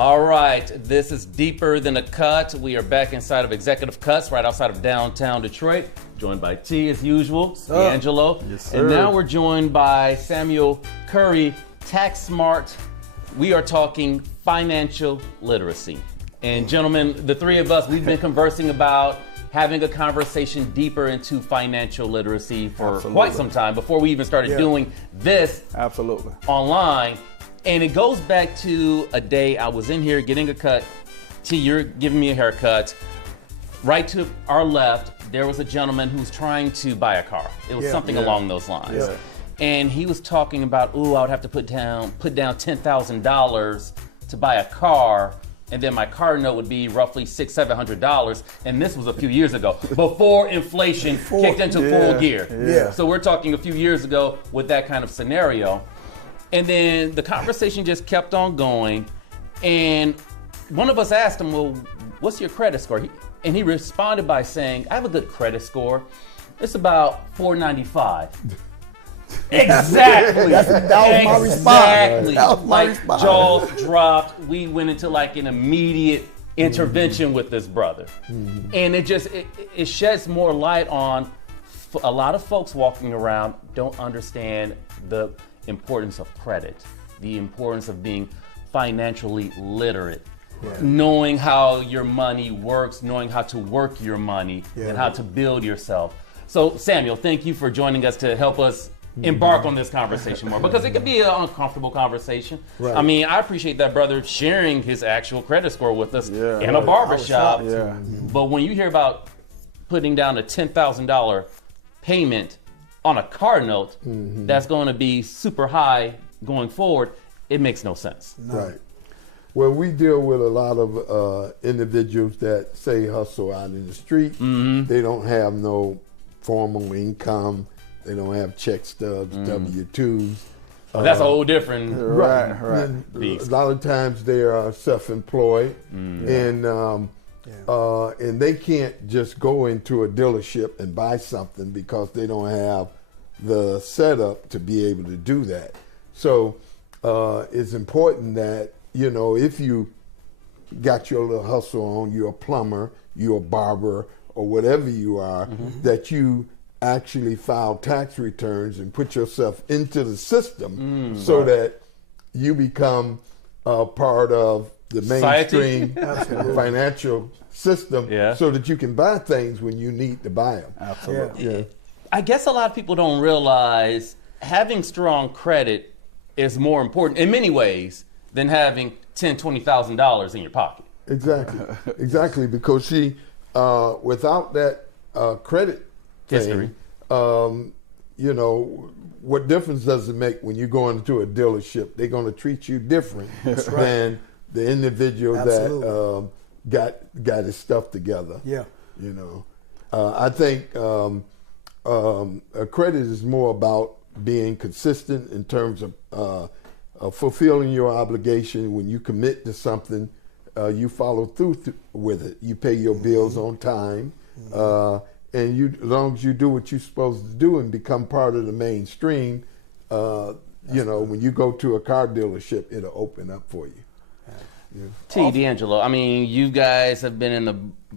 All right, this is Deeper Than a Cut. We are back inside of Executive Cuts, right outside of downtown Detroit. Joined by T, as usual, D'Angelo. Yes, sir. And now we're joined by Samuel Curry, Tax Smart. We are talking financial literacy. And gentlemen, the three of us, we've been conversing about having a conversation deeper into financial literacy for quite some time, before we even started doing this online. And it goes back to a day I was in here getting a cut. T, you're giving me a haircut. Right to our left, there was a gentleman who was trying to buy a car. It was something along those lines. Yeah. And he was talking about, I would have to put down $10,000 to buy a car, and then my car note would be roughly $600-700. And this was a few years ago, before inflation kicked into full gear. Yeah. So we're talking a few years ago with that kind of scenario. And then the conversation just kept on going. And one of us asked him, well, what's your credit score? And he responded by saying, I have a good credit score. It's about 495. Exactly. That was my response. That was my response. Jaws dropped. We went into like an immediate intervention with this brother. And it sheds more light on a lot of folks walking around don't understand the importance of credit, the importance of being financially literate, knowing how your money works, knowing how to work your money, and how to build yourself. So Samuel, thank you for joining us to help us embark on this conversation more, because it could be an uncomfortable conversation. Right. I mean, I appreciate that brother sharing his actual credit score with us in a barbershop. But when you hear about putting down a $10,000 payment on a car note that's going to be super high going forward, it makes no sense. Right. Well, we deal with a lot of individuals that say hustle out in the street. They don't have no formal income. They don't have check stubs, W-2s. Well, that's a whole different right. A lot of times they are self-employed, and they can't just go into a dealership and buy something because they don't have the setup to be able to do that. So it's important that, if you got your little hustle on, you're a plumber, you're a barber, or whatever you are, that you actually file tax returns and put yourself into the system so that you become part of the mainstream financial system so that you can buy things when you need to buy them. Absolutely. Yeah. I guess a lot of people don't realize having strong credit is more important in many ways than having $10,000, $20,000 in your pocket. Exactly, because she, without that credit thing, what difference does it make when you go into a dealership? They're going to treat you different than the individual that got his stuff together. Yeah, I think credit is more about being consistent in terms of fulfilling your obligation. When you commit to something, you follow through with it. You pay your bills on time. And as long as you do what you're supposed to do and become part of the mainstream, when you go to a car dealership, it'll open up for you. T, D'Angelo, I mean, you guys have been in the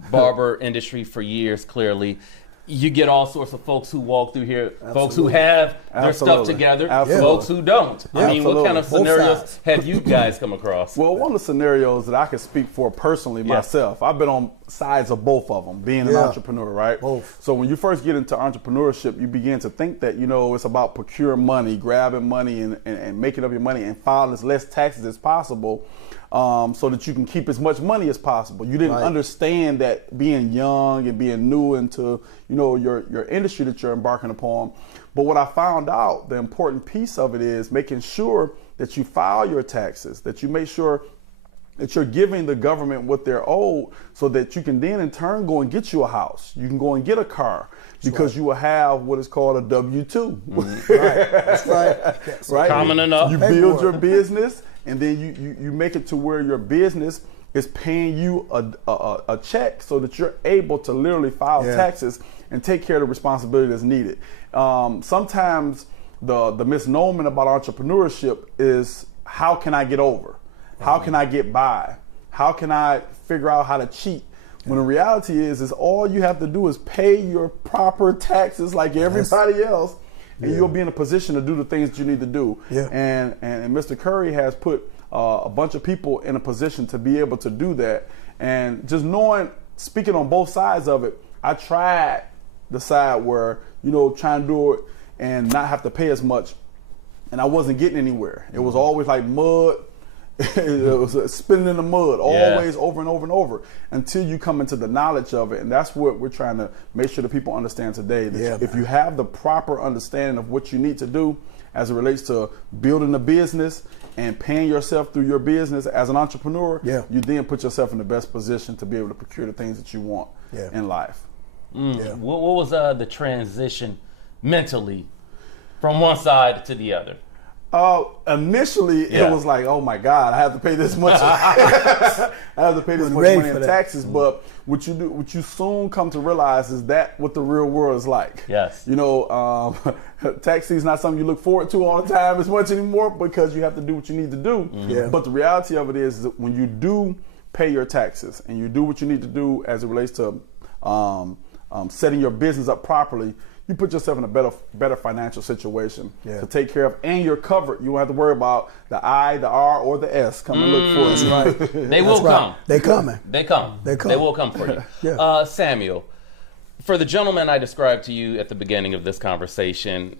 barber industry for years, clearly. You get all sorts of folks who walk through here, folks who have their stuff together, folks who don't. I mean, what kind of scenarios have you guys come across? Well, one of the scenarios that I can speak for personally myself, I've been on sides of both of them, being an entrepreneur, right? Both. So when you first get into entrepreneurship, you begin to think that, it's about procuring money, grabbing money and making up your money and filing as less taxes as possible. So that you can keep as much money as possible. You didn't understand that being young and being new into, your industry that you're embarking upon. But what I found out, the important piece of it is making sure that you file your taxes, that you make sure that you're giving the government what they're owed, so that you can then in turn go and get you a house. You can go and get a car because you will have what is called a W-2. That's right. Common enough. You build your business, and then you make it to where your business is paying you a check so that you're able to literally file taxes and take care of the responsibility that's needed. Sometimes the misnomer about entrepreneurship is, how can I get over? How can I get by? How can I figure out how to cheat? When the reality is all you have to do is pay your proper taxes like everybody else, and you'll be in a position to do the things that you need to do. Yeah. And Mr. Curry has put a bunch of people in a position to be able to do that. And just knowing, speaking on both sides of it, I tried the side where, trying to do it and not have to pay as much, and I wasn't getting anywhere. It was always like mud. It was spinning in the mud, always over and over and over, until you come into the knowledge of it. And that's what we're trying to make sure that people understand today. That if you have the proper understanding of what you need to do as it relates to building a business and paying yourself through your business as an entrepreneur, you then put yourself in the best position to be able to procure the things that you want in life. What was the transition mentally from one side to the other? Initially, it was like, oh my God, I have to pay this much. I have to pay this much money in taxes. But what you soon come to realize is that what the real world is like. Yes. Tax season is not something you look forward to all the time as much anymore because you have to do what you need to do. But the reality of it is that when you do pay your taxes and you do what you need to do as it relates to setting your business up properly, you put yourself in a better financial situation to take care of, and you're covered. You won't have to worry about the I, the R, or the S coming to look for you. Right. They will come. They coming. They come. They will come for you. Samuel, for the gentleman I described to you at the beginning of this conversation,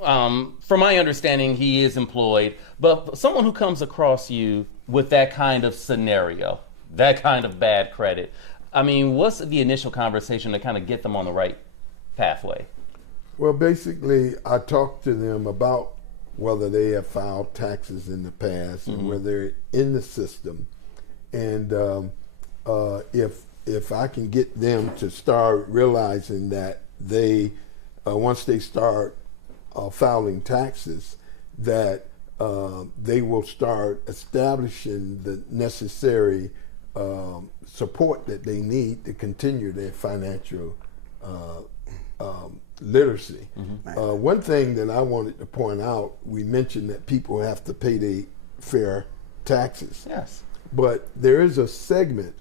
from my understanding, he is employed, but someone who comes across you with that kind of scenario, that kind of bad credit, I mean, what's the initial conversation to kind of get them on the right pathway? Well, basically, I talk to them about whether they have filed taxes in the past and whether they're in the system, and if I can get them to start realizing that they, once they start filing taxes, that they will start establishing the necessary support that they need to continue their financial literacy. One thing that I wanted to point out, we mentioned that people have to pay their fair taxes. Yes. But there is a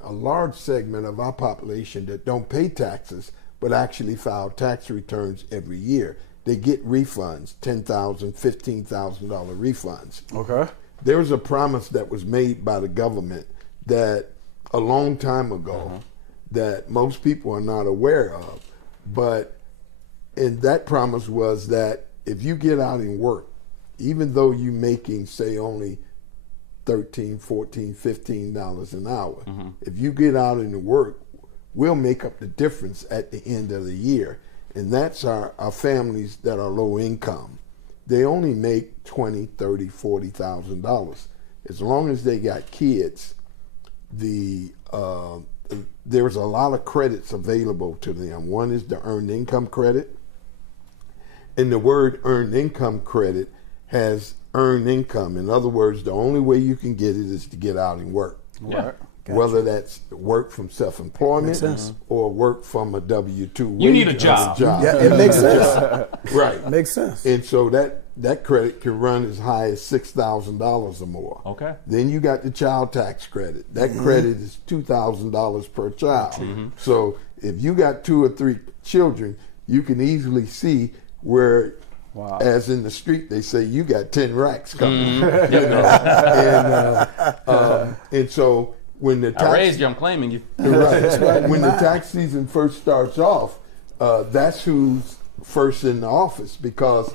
large segment of our population that don't pay taxes, but actually file tax returns every year. They get refunds, $10,000, $15,000 refunds. Okay. There was a promise that was made by the government that a long time ago that most people are not aware of. And that promise was that if you get out and work, even though you're making, say, only $13, $14, $15 an hour, if you get out and work, we'll make up the difference at the end of the year. And that's our families that are low income. They only make $20,000, $30,000, $40,000. As long as they got kids, there's a lot of credits available to them. One is the earned income credit. And the word earned income credit has earned income. In other words, the only way you can get it is to get out and work. Yeah. Whether that's work from self-employment or work from a W-2. You need a job. Yeah, it makes sense. Right. Makes sense. And so that credit can run as high as $6,000 or more. Okay. Then you got the child tax credit. That credit is $2,000 per child. So if you got 2 or 3 children, you can easily see where, as in the street, they say you got 10 racks coming. And so when the tax, I raised you, I'm claiming you. Right. When the tax season first starts off, that's who's first in the office, because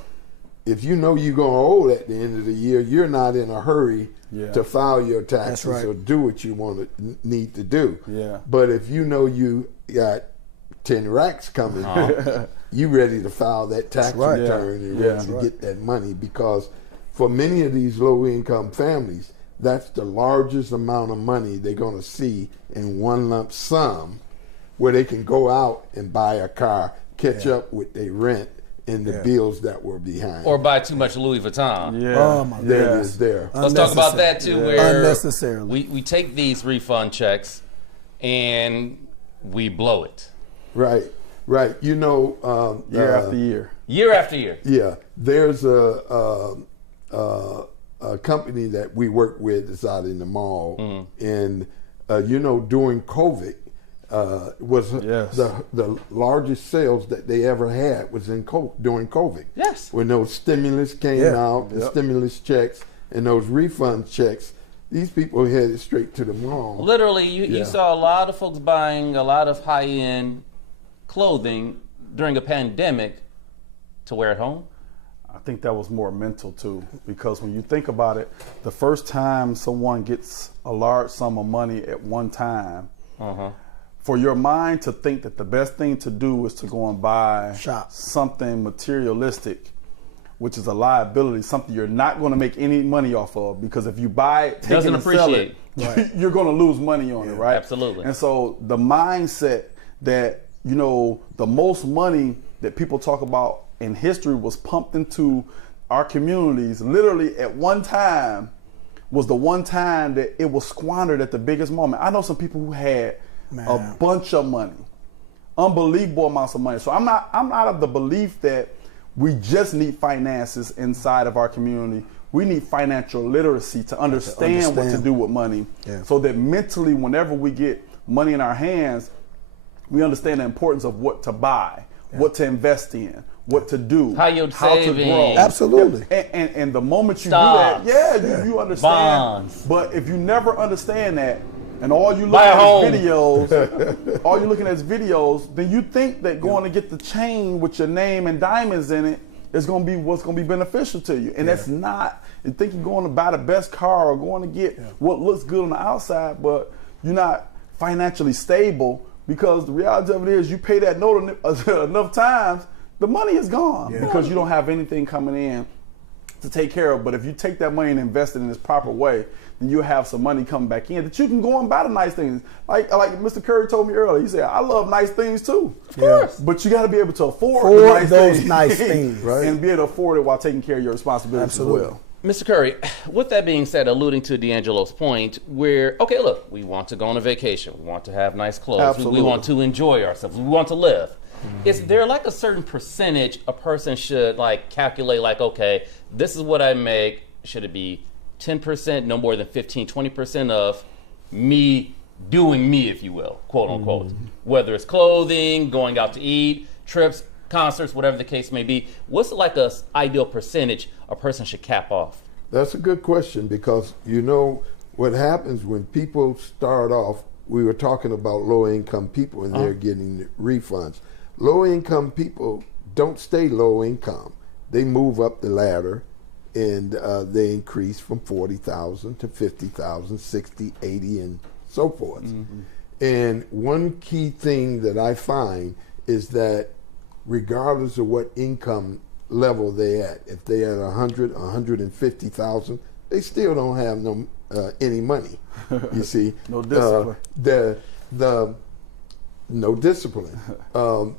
if you know you're going to owe at the end of the year, you're not in a hurry to file your taxes or do what you need to do. Yeah. But if you know you got 10 racks coming, you ready to file that tax return and ready to get that money, because for many of these low-income families, that's the largest amount of money they're going to see in one lump sum, where they can go out and buy a car, catch up with their rent and the bills that were behind. Or buy too much Louis Vuitton. Yeah. Oh my God. There it is there. Let's talk about that too, where unnecessarily we take these refund checks and we blow it. Right. You know, year after year. Year after year. Yeah. There's a a company that we work with is out in the mall, and during COVID, was the largest sales that they ever had was during COVID. Yes. When those stimulus came out, the stimulus checks and those refund checks, these people headed straight to the mall. Literally, you saw a lot of folks buying a lot of high-end clothing during a pandemic to wear at home. I think that was more mental too, because when you think about it, the first time someone gets a large sum of money at one time, for your mind to think that the best thing to do is to go and buy something materialistic, which is a liability, something you're not going to make any money off of, because if you buy it, take it and sell it, you're going to lose money on it, right? Absolutely. And so the mindset that, the most money that people talk about in history was pumped into our communities literally at one time was the one time that it was squandered at the biggest moment. I know some people who had a bunch of money, unbelievable amounts of money. So I'm not of the belief that we just need finances inside of our community. We need financial literacy to understand what to do with money, so that mentally, whenever we get money in our hands, we understand the importance of what to buy, what to invest in, what to do, how to grow. Absolutely. And the moment you do that, you understand. Bonds. But if you never understand that, and all you looking at is videos, then you think that going to get the chain with your name and diamonds in it is going to be what's going to be beneficial to you. And that's not. You think you're going to buy the best car or going to get what looks good on the outside, but you're not financially stable, because the reality of it is you pay that note enough times, the money is gone because you don't have anything coming in to take care of. But if you take that money and invest it in this proper way, then you'll have some money coming back in that you can go and buy the nice things. Like Mr. Curry told me earlier, he said, I love nice things too. Of course. But you got to be able to afford those nice things. Right. And be able to afford it while taking care of your responsibilities as well. Mr. Curry, with that being said, alluding to D'Angelo's point, look, we want to go on a vacation. We want to have nice clothes. We want to enjoy ourselves. We want to live. Is there like a certain percentage a person should calculate, okay, this is what I make. Should it be 10%, no more than 15, 20% of me doing me, if you will, quote unquote? Whether it's clothing, going out to eat, trips, concerts, whatever the case may be. What's a ideal percentage a person should cap off? That's a good question, because what happens when people start off, we were talking about low-income people and they're getting refunds. Low-income people don't stay low income. They move up the ladder, and they increase from 40,000 to 50,000, 60, 80, and so forth. And one key thing that I find is that regardless of what income level they at, if they at 100, 150,000, they still don't have any money. You see, no discipline. No discipline,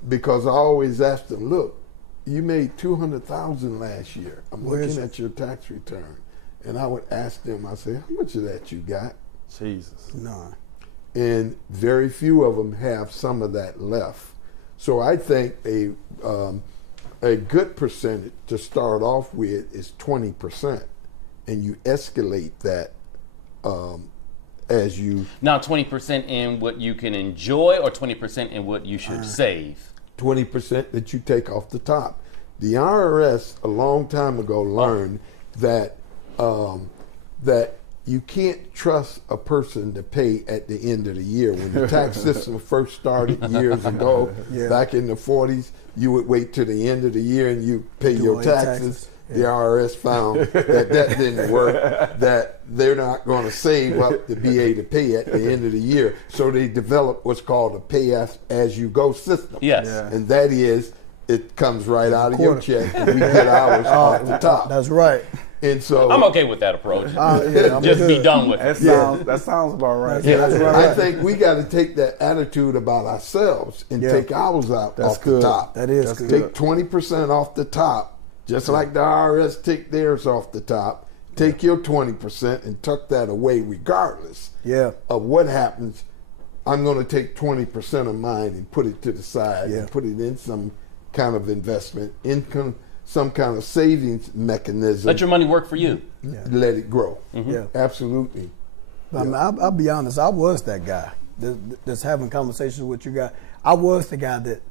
because I always ask them, look, you made 200,000 last year. I'm looking at your tax return, and I would ask them, I say, how much of that you got? Jesus, none. And very few of them have some of that left. So I think a good percentage to start off with is 20%, and you escalate that as you... Now 20% in what you can enjoy, or 20% in what you should save? 20% that you take off the top. The IRS a long time ago learned that that you can't trust a person to pay at the end of the year. When the tax system first started years ago, back in the 40s, you would wait till the end of the year and you pay your taxes. The IRS found that didn't work, that they're not going to save up to be able to pay at the end of the year. So they developed what's called a pay as you go system. Yes. And that is, it comes right out of your check and we get ours off the top. That's right. And so I'm okay with that approach. Just be done with it. That sounds about right. That's right. I think we got to take that attitude about ourselves and take ours out off the top. That is good. Take 20% off the top. Just like the IRS take theirs off the top, take your 20% and tuck that away regardless of what happens. I'm going to take 20% of mine and put it to the side and put it in some kind of investment, income, some kind of savings mechanism. Let your money work for you. Let it grow. Yeah, absolutely. I mean, I'll be honest. I was that guy that's having conversations with you guys. I was the guy that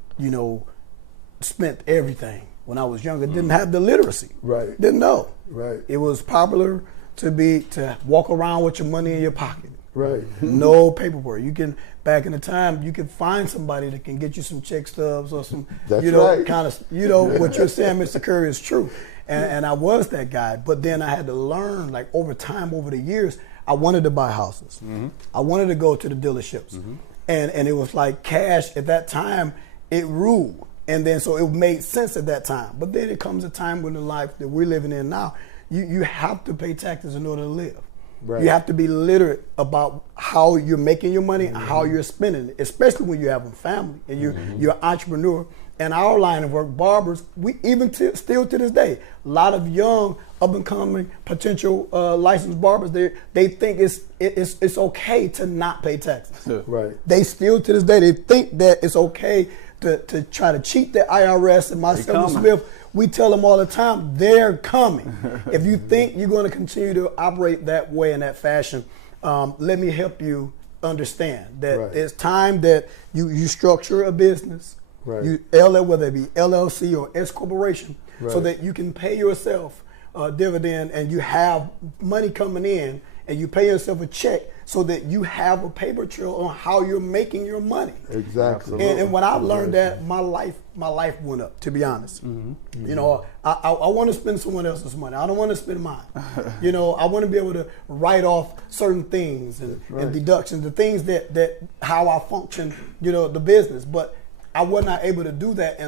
spent everything when I was younger. Didn't have the literacy. Right. Didn't know. Right. It was popular to walk around with your money in your pocket. Right. No paperwork. Back in the time, you could find somebody that can get you some check stubs or some, That's right. kind of, what you're saying, Mr. Curry, is true. And I was that guy. But then I had to learn, like over time, over the years, I wanted to buy houses. I wanted to go to the dealerships. And it was like cash at that time, it ruled. And then so it made sense at that time. But then it comes a time when the life that we're living in now, you have to pay taxes in order to live. Right. You have to be literate about how you're making your money and how you're spending it, especially when you have a family and you're an entrepreneur. And our line of work, barbers, we even still to this day, a lot of young up-and-coming potential licensed barbers, they think it's okay to not pay taxes. Right. They still to this day, they think that it's okay to try to cheat the IRS. And myself and Smith, we tell them all the time, they're coming. If you think you're going to continue to operate that way in that fashion, let me help you understand that it's time that you structure a business, whether it be LLC or S corporation, so that you can pay yourself a dividend and you have money coming in and you pay yourself a check so that you have a paper trail on how you're making your money. Exactly. And when I learned that, my life went up, to be honest. I want to spend someone else's money. I don't want to spend mine. I want to be able to write off certain things and deductions, the things that how I function, the business. But I was not able to do that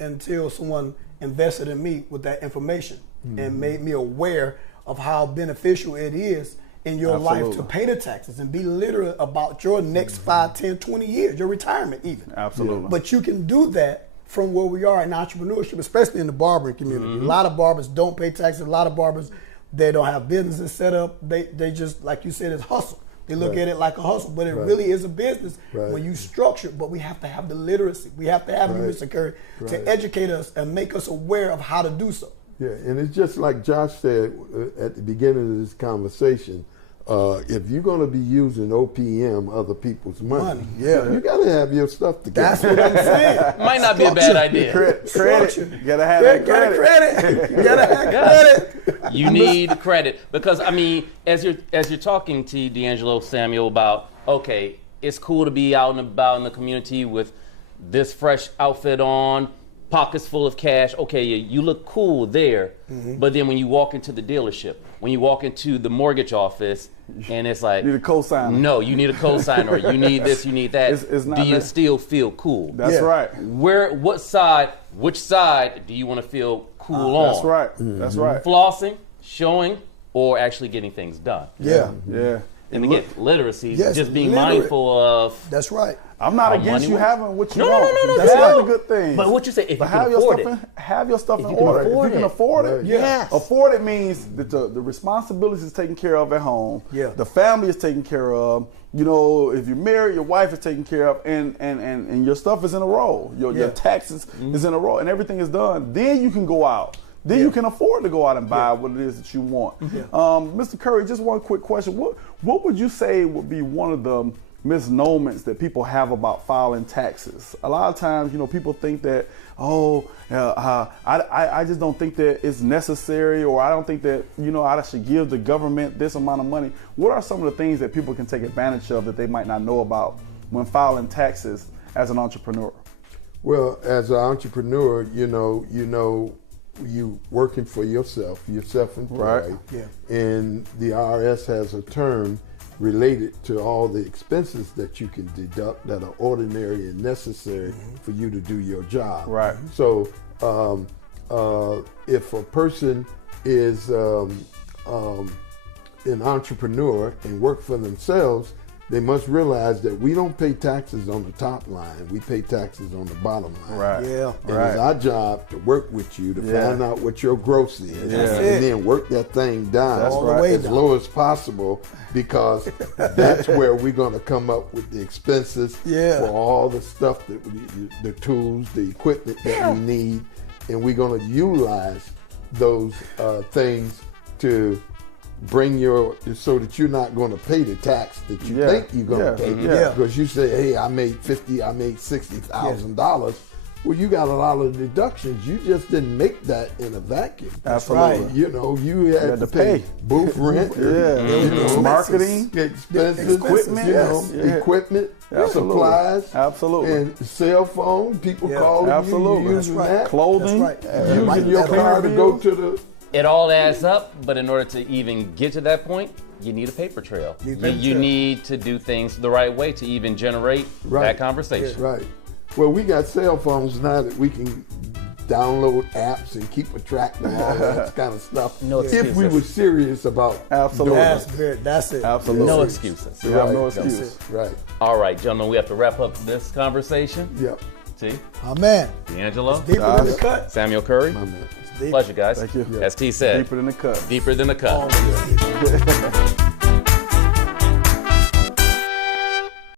until someone invested in me with that information and made me aware of how beneficial it is in your life to pay the taxes and be literate about your next 5, 10, 20 years, your retirement even. Absolutely. But you can do that from where we are in entrepreneurship, especially in the barbering community. A lot of barbers don't pay taxes. A lot of barbers, they don't have businesses set up. They just, like you said, it's hustle. They look at it like a hustle, but it really is a business when you structure. But we have to have the literacy. We have to have you, Mr. Curry, to educate us and make us aware of how to do so. Yeah, and it's just like Josh said at the beginning of this conversation. If you're going to be using OPM, other people's money, you got to have your stuff together. That's what I'm saying. Might not be a bad idea. Credit. You got to have that credit. You got to have credit. You need credit because as you're talking to D'Angelo Samuel about, okay, it's cool to be out and about in the community with this fresh outfit on, pockets full of cash. Okay, you look cool there, but then when you walk into the dealership, when you walk into the mortgage office, and it's like, you need a cosigner. No, you need a cosigner. You need this, you need that. It's not do you that. still feel cool? That's right. Which side do you want to feel cool on? That's right. That's right. Flossing, showing, or actually getting things done? Yeah. And again, literacy, Yes, just being literate. mindful of. That's right. I'm not How against money you works. having what you No, want. no, That's right. the good thing. But what you say, if you have can your afford stuff it. have your stuff in you can order. If afford you can it. afford it, Yes. afford it means that the responsibilities is taken care of at home. Yeah. The family is taken care of. If you're married, your wife is taken care of, and your stuff is in a row. Your taxes is in a row, and everything is done. Then you can go out. Then you can afford to go out and buy what it is that you want. Mr. Curry, just one quick question. What would you say would be one of the misnomers that people have about filing taxes? A lot of times, people think that, I just don't think that it's necessary, or I don't think that, I should give the government this amount of money. What are some of the things that people can take advantage of that they might not know about when filing taxes as an entrepreneur? Well, as an entrepreneur, you working for yourself. You're self-employed. Right. Yeah. And the IRS has a term related to all the expenses that you can deduct that are ordinary and necessary for you to do your job. Right. So if a person is an entrepreneur and work for themselves, they must realize that we don't pay taxes on the top line. We pay taxes on the bottom line. Right. Yeah. And it's our job to work with you to find out what your gross is, and then work that thing down as low as possible, because that's where we're going to come up with the expenses for all the stuff that the tools, the equipment that we need and we're going to utilize those things to bring so that you're not going to pay the tax that you think you're going to pay. Because you say, hey, I made $60,000. Well, you got a lot of deductions. You just didn't make that in a vacuum. Absolutely. Right. You know, you had to pay booth rent, marketing, expenses, equipment, equipment, supplies, and cell phone. People calling you, using that, clothing, using your car to go to the. It all adds up, but in order to even get to that point, you need a paper trail. You need to do things the right way to even generate that conversation. Right. Well, we got cell phones now that we can download apps and keep a track of all that kind of stuff. No excuses. If we were serious about doing it. That's it. Absolutely. No excuses. We have no excuse. Right. All right, gentlemen, we have to wrap up this conversation. Yep. T. My man. D'Angelo. Deeper than the cut. Samuel Curry. My man. Pleasure, guys. Thank you. As T said. Deeper than the cut. Deeper than the cut. Always.